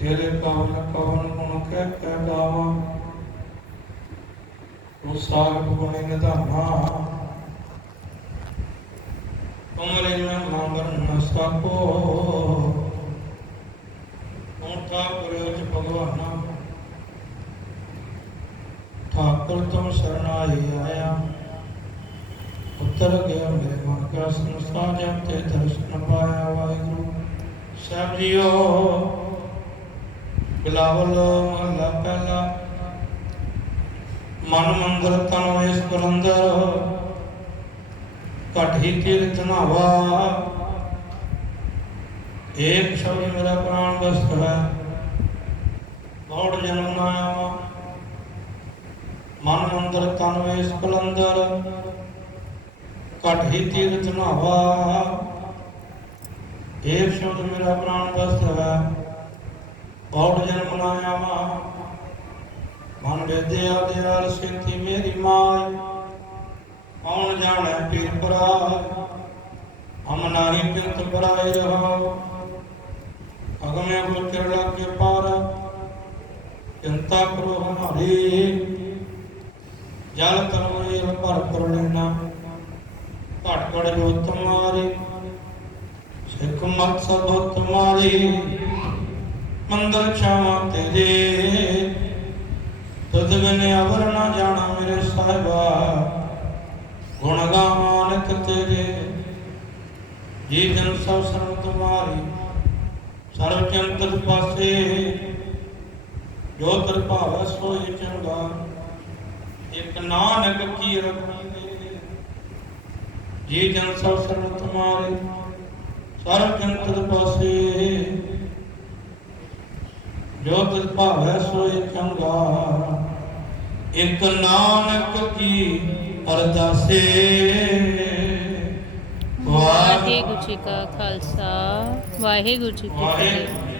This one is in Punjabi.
ਤੇਰੇ ਪਾਵਨ ਪਾਵਨ ਗੁਣ ਕਹਿ ਕਹਿ ਗਾਵਾਂ ਤੂੰ ਸਾਖ ਗੁਣੇ ਨਿਧਾਨਾ। ਤੁਮਰੇ ਮੈਂ ਮੰਗਰ ਸਕੋ ਤੂੰ ਠਾਕੁਰ ਉਚ ਭਗਵਾਨਾ। ਠਾਕੁਰ ਤੁਮ ਸਰਨਾਈ ਆਇਆ। ਉੱਤਰ ਗਿਆ ਮੇਰੇ ਮਨ ਕਾ ਸੰਸਾਰ ਜਮ ਤੇ ਦਰਸ਼ਨ ਪਾਇਆ। ਵਾਹਿਗੁਰੂ ਸਾਹਿਬ ਜੀਓ। ਬਿਲਾਵਲ ਮਹੱਲਾ ਪਹਿਲਾ। ਮਨ ਮੰਦਰ ਤਨ ਵੇਸ਼ ਕਲੰਦਰ ਘਟ ਹੀ ਤੀਰਥ ਨਾਵਾ। ਏਕ ਸ਼ਬਦ ਮੇਰਾ ਪ੍ਰਾਨ ਬਸਤ ਹੈ। ਬੌੜ ਜਨਮ ਨਾ ਆਵਾ। ਮਨ ਮੰਦਰ ਤਨ ਵੇਸ਼ ਕਲੰਦਰ ਘਟ ਹੀ ਤੀਰਥ ਨਾਵਾ। ਏਕ ਸ਼ਬਦ ਮੇਰਾ ਪ੍ਰਾਣ ਬਸਤ ਹੈ। ਬੌੜ ਜਨਮ ਨਾ ਆਵਾ ਮਨ ਵਿਦਿਆ ਦਿਆਲ ਸੇਤੀ ਮੇਰੀ ਮਾਈ ਕੌਣ ਜਾਣੈ ਪੀਰ ਪਰਾਇ ਹਮ ਨਾਹੀ ਪਿੰਤ ਪਰਾਇ ਰਹਾਉ ਅਗਮੇ ਗੋਚਰ ਲਾਗੇ ਪਾਰ। ਚਿੰਤਾ ਕਰੋ ਹਮਾਰੀ। ਜਲ ਤਰੋਏ ਭਰ ਕਰ ਲੈਣਾ। ਘਟ ਘੜ ਜੋ ਤੁਮਾਰੀ ਸਿੱਖ ਮਤ ਸਭ ਤੁਮਾਰੀ ਮੰਦਰ ਛਾਵਾਂ ਤੇਰੇ ਤੁਧ ਬਿਨ ਅਵਰ ਨਾ ਜਾਣਾ ਮੇਰੇ ਸਾਹਿਬਾ। ਗੁਣ ਗਾਵਾਂ ਤੇਰੇ। ਜੀ ਜਨ ਸਭ ਸਰਬ ਤੁਮਾਰੀ। ਸਰਬ ਚੰਤਰ ਪਾਸੇ। ਜੋ ਤਰ ਭਾਵੈ ਸੋਈ ਚੰਗਾ। ਇਕ ਨਾਨਕ ਕੀ ਰਖੀ ਦੇ ਜੀ ਜਨ ਸਭ ਸਰਬ ਤੁਮਾਰੇ। ਸਰਬ ਚੰਤਰ ਪਾਸੇ। ਜੋ ਤਿਸ ਭਾਵੈ ਸੋਈ ਚੰਗਾ ਇਕ ਨਾਨਕ ਕੀ ਅਰਦਾਸੇ ਵਾਹਿਗੁਰੂ ਜੀ ਕਾ ਖਾਲਸਾ ਵਾਹਿਗੁਰੂ ਜੀ ਕੀ ਫਤਿਹ।